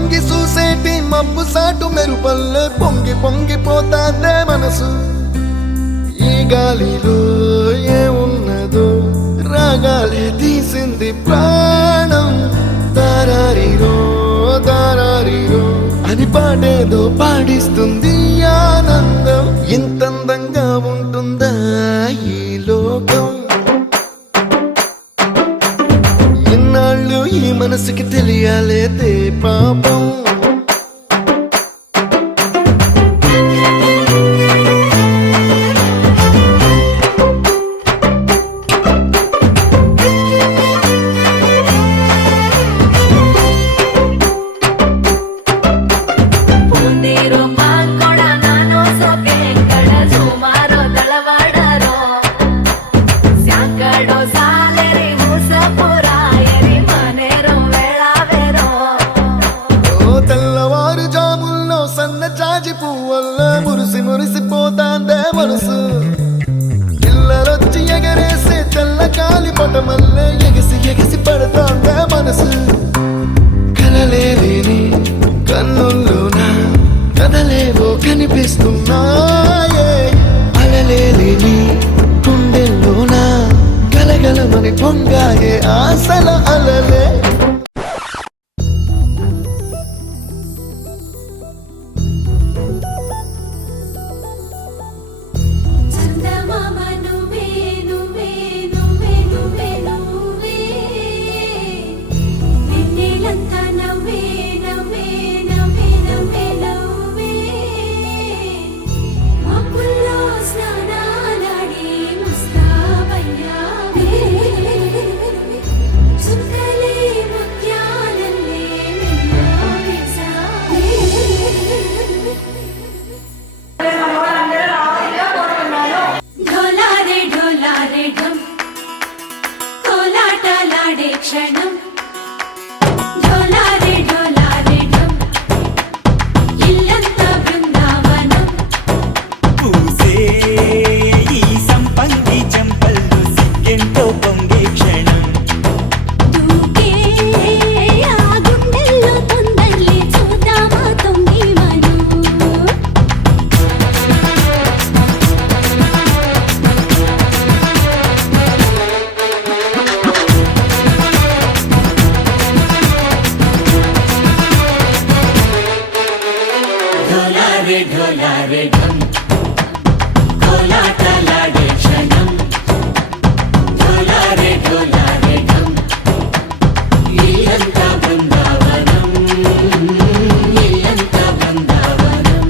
తొంగి చూసేటి మబ్బు సాటు మెరుపల్లే పొంగి పొంగిపోతాందే మనసు. ఈ గాలిలో ఏమున్నదో రాగాలే తీసింది ప్రాణం. దారారిరో దారారిరో అని పాడేదో పాడిస్తుంది ఆనందం. ఇంతందంగా ఉంటుందా ఈ లోకం? ఇన్నాళ్ళు ఈ మనసుకి తెలియాలేదే పాపం. జాజి పువ్వల్ల మురిసి మురిసిపోతాందే మనసు. పిల్లలొచ్చి ఎగరేసే తెల్ల కాలి పటమల్లే ఎగిసి ఎగిసి పడతాందే మనసు. కలలేని కన్నుల్లోన కదలేవో కనిపిస్తున్నాయే. అలలేని గుండెల్లోన గలగలమని పొంగాయే ఆశల అలలే. క్షణం ढोलारे ढम कोलाटलाडे क्षणम ढोलारे ढोलारे ढम इल्लंता बृंदावनम इल्लंता बृंदावनम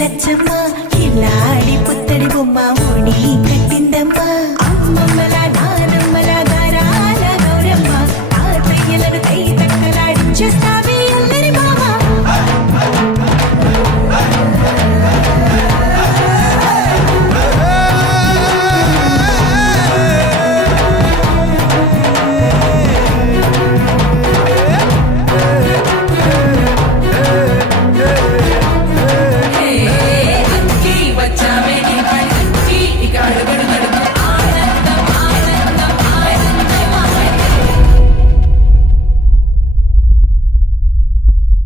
లచ్చమ్మ ఇలాడి పుత్తడి బొమ్మ ముడి